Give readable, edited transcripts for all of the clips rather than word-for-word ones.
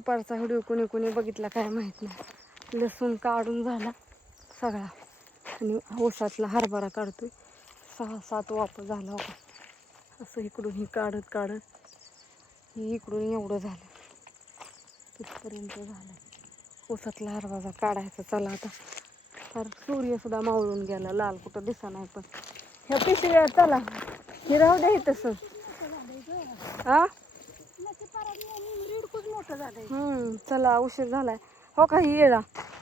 दुपारचा व्हिडिओ कोणी कोणी बघितला काय माहीत नाही. लसूण काढून झाला सगळा आणि ऊसातला हरभरा काढतोय. 6-7 वाप झाला होता. असं इकडून ही काढत काढत ही इकडून एवढं झालं तिथपर्यंत झालं. ऊसातला हरभरा काढायचा. चला आता तर सूर्यसुद्धा मावळून गेला. लाल कुठं दिसा नाही. पण ह्या पिशव्या चला हे राहू द्या तसं. हा चला उशीर झालाय. हो का ही येळा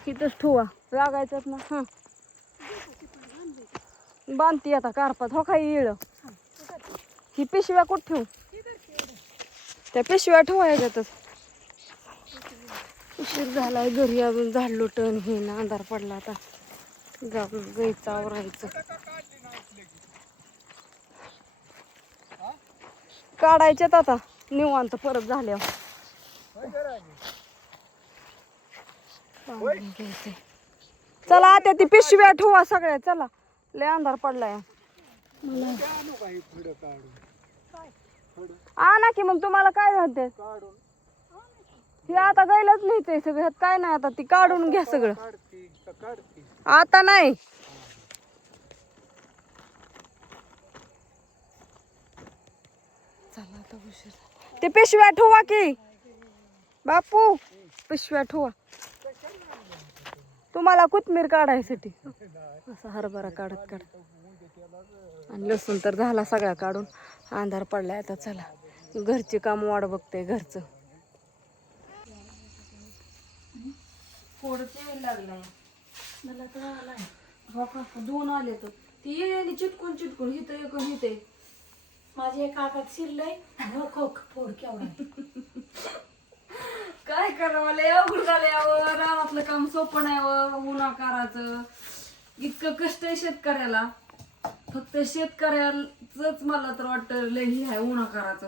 इथंच ठेवा लागायचंच ना. हां बांधती आता कारपात. हो का ही येळ ही पिशव्या कुठं ठेवू. त्या पिशव्या ठेवा ह्याच्यातच. उशीर झालाय घरी अजून झाडलो टन हे ना अंधार पडला. आता जाऊन गायचं आवरायचं. काढायच्यात आता निवांत परत झाल्यावर. चला आता ती पिशव्या ठेवा सगळ्या. चला लय अंधार पडलाय. आणा की मग तुम्हाला काय म्हणते हे आता गायलाच लिहितंय सगळं. काय नाही आता ती काढून घ्या सगळं. आता नाही चला आता उशीर. ते पिशव्या ठेवा की बापू. पिशव्या ठेवा तुम्हाला कोथमीर काढायसाठी. असा हरभरा काढत काढत आणि लसूण तर झाला सगळा काढून. अंधार पडलाय आता. चला घरचे काम वाढ बघते. घरचं थोडं लागलंय मला तर आलाय. हो का 2 आले तर ती येणे चिटकून चिटकून हिथं एक हिथे. माझे एक हातात शिरलंय खोक फोड केवढा. काय करावं लय अवघड झालंय. रानातलं काम सोपं नाही. उन्हाकाराचं इतकं कष्ट आहे शेतकऱ्याला. फक्त शेतकऱ्याच मला तर वाटतं लय हे आहे उन्हाकाराचं.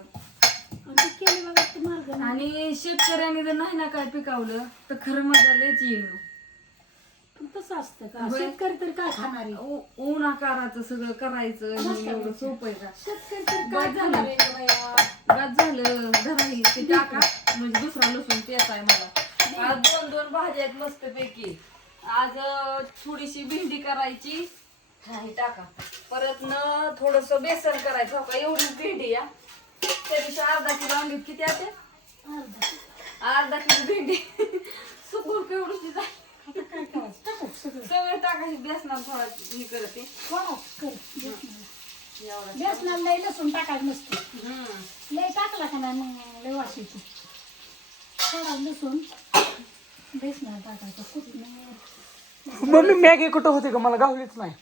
आणि शेतकऱ्याने जर नाही ना काय पिकावलं तर खरं मजा लयच येईल. तसं असतं का शेतकरी तर काय खाणार आहे. उन्हाकाराचं सगळं करायचं एवढं सोपं आहे का. शेतकरी तर काय जाणार आहे गात झालं धराही ते टाका म्हणजे दुसरा लसूण तेच आहे मला. आज 2 भाज्या आहेत मस्त पैकी. आज थोडीशी भेंडी करायची. हे टाका परत न थोडस बेसन करायचं. हो का एवढीच भेंडी या त्या दिवशी अर्धा किलो आणली. किती आहे अर्धा किलो भेंडी सुकून केवढी झाली. सगळं टाकायची बेसनात थोडा हे करते. बेसनाला लय लसूण टाकायचं नसतं. लय टाकला का नाही मग लय वास येतो. थोडा लसूण बेसनाला टाकायचं. मम्मी मॅगी कुठं होती का मला गावलीच नाही.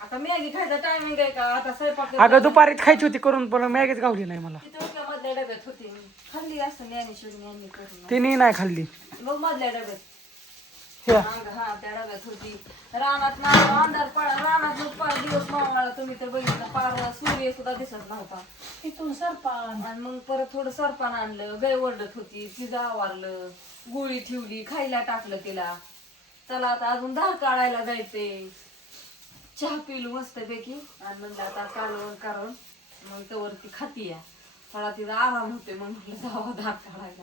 आता मॅगी खायचा टायमिंग आहे का. आता स्वयंपाक अगं दुपारी खायची होती करून पण मॅगीच गावली नाही मला. तिथे मधल्या डब्यात होती खाल्ली असं ज्ञानेश्वरी करून. तिने नाही खाल्ली. मग मधल्या डब्यात ह्या. हा त्या डब्यात होती. रानात ना अंधार पडा. रानात पार दिवस मावळाला. तुम्ही तर बघितलं पार सूर्य सुद्धा दिसत नव्हता. तिथून सरपान आणि मग परत थोडं सरपान आणलं. गाय ओरडत होती तिचं आवारलं. गोळी ठेवली खायला टाकलं तिला. चला आता अजून धार काढायला जायचे. चहा पिलू मस्त पैकी आणि म्हणलं आता कालवण काढून मग तवरती खाती या थोडा तिचा आराम होते. मग म्हटलं जावं धार काढायला.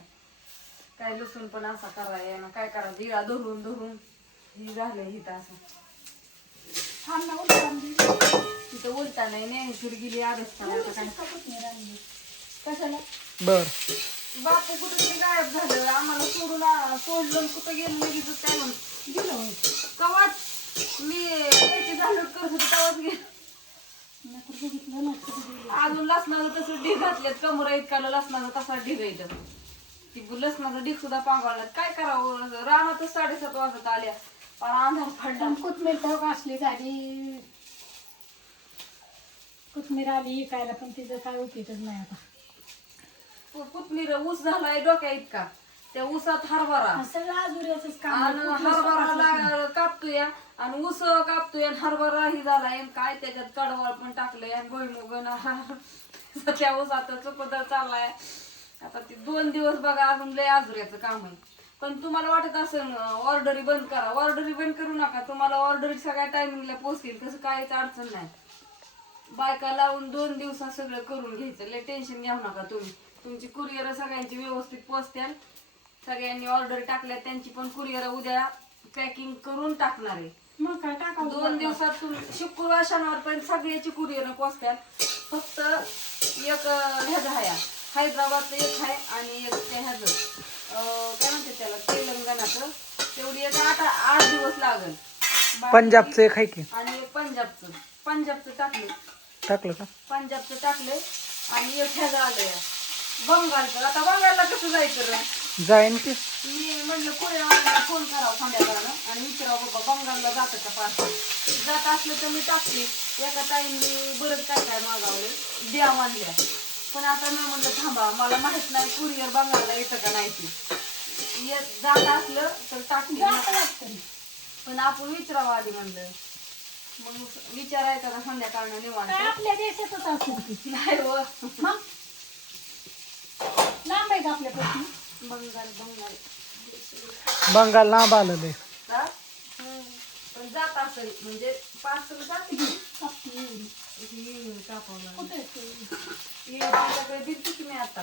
काय लसूण पण असा करायला ना काय करायचं. इळा धरून धरून ही झालं हिथं असं. तिथं उलटा नाही ज्ञानेश्वरी गेली आधीच काय कशाला. बर बापू कुठं गायब झालं. आम्हाला सोडलं कुठं गेलं लगेच काय म्हणून गेलं कवाच मी त्याची झालं करत होते तेव्हाच गेलं. अजून लसणाचं तसं ढीग घातल्यात. कमरा इतका लसणाचा तसा ढीग येतं. ती लसणाचा ढीग सुद्धा पांगवल्यात. काय करावं रानातच 7:30 वाजत आल्या. पण अंधार पडला. कोथमीर तर असली झाली. कोथमीर आली इकायला पण तिचं काय उपयोगच नाही आता. कोथमीर ऊस झालाय डोक्या इतका. त्या ऊसात हरभरा सगळं आजुऱ्याचंच काम. आणि हरभरा कापतोय आणि ऊस कापतोय आणि हरभरा ही झालाय. काय त्याच्यात कडवळ पण टाकलंय आणि भुईमुग त्या ऊसात चुकदर चाललाय. आता ते 2 दिवस बघा अजून लय आजुऱ्याचं काम आहे. पण तुम्हाला वाटत असेल ऑर्डरी बंद करा. ऑर्डरी बंद करू नका. तुम्हाला ऑर्डरी सगळ्या टायमिंगला पोहोचतील. तसं काहीच अडचण नाही. बायका लावून 2 दिवसात सगळं करून घ्यायचं. लय टेन्शन घेऊ नका तुम्ही. तुमची कुरिअर सगळ्यांची व्यवस्थित पोहोचत्याल. सगळ्यांनी ऑर्डर टाकल्या, त्यांची पण कुरिअर उद्या पॅकिंग करून टाकणार आहे. मग काय टाकावं 2 दिवसात शुक्रवार शनिवारपर्यंत सगळ्याची कुरिअर पोचतात. फक्त एक ह्याचं आहे, हैदराबादचं एक आहे आणि एक ते ह्याचं काय म्हणते त्याला तेलंगणाचं, तेवढी एक 8 दिवस लागेल. पंजाबचं एक आहे की आणि एक पंजाबचं टाकलं का? पंजाबचं टाकलंय आणि एक ह्याचं आलंय बंगालचं. आता बंगालला कसं जायचं रे? जाईन की. मी म्हणलं कुरिअरवाल्याला फोन करावं संध्याकाळनं आणि विचारावं बाबा बंगालला जातं का पार्सल. जात असलं तर मी टाकते. एका ताईंनी बरंच काय काय मागवलं, द्या मानल्या. पण आता मी म्हणलं थांबा, मला माहित नाही कुरिअर बंगालला येतं का नाही ते. जात असलं तर टाकते, पण आपण विचारावं आधी म्हणलं. मग विचारायचं का संध्याकाळनं निवांत. काय आपल्या देशातच असतं की. नाही हो, मग लांब आहे का आपल्यापासून? बंगाल लांब आलेलं आहे. हा? पण जात असेल म्हणजे पार्सल जाते की. कुठे आहे ते? त्याच्याकडे दिलती की मी आता.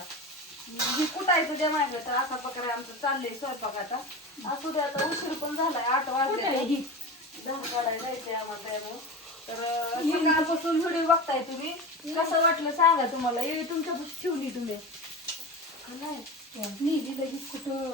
ही कुठायचं द्या माहिती तर असा प्रकारे आमचं चाललंय स्वयंपाक. आता असू द्या, आता उशीर पण झालाय, 8 कुठे आहे वाजले. ही? धान काढायला जायचंय आम्हाला त्यामुळं. तर सकाळपासून व्हिडिओ बघताय तुम्ही, कसं वाटलं सांगा. तुम्हाला तुमच्यापासून ठेवली तुम्ही नाही मी दिलं की कुठं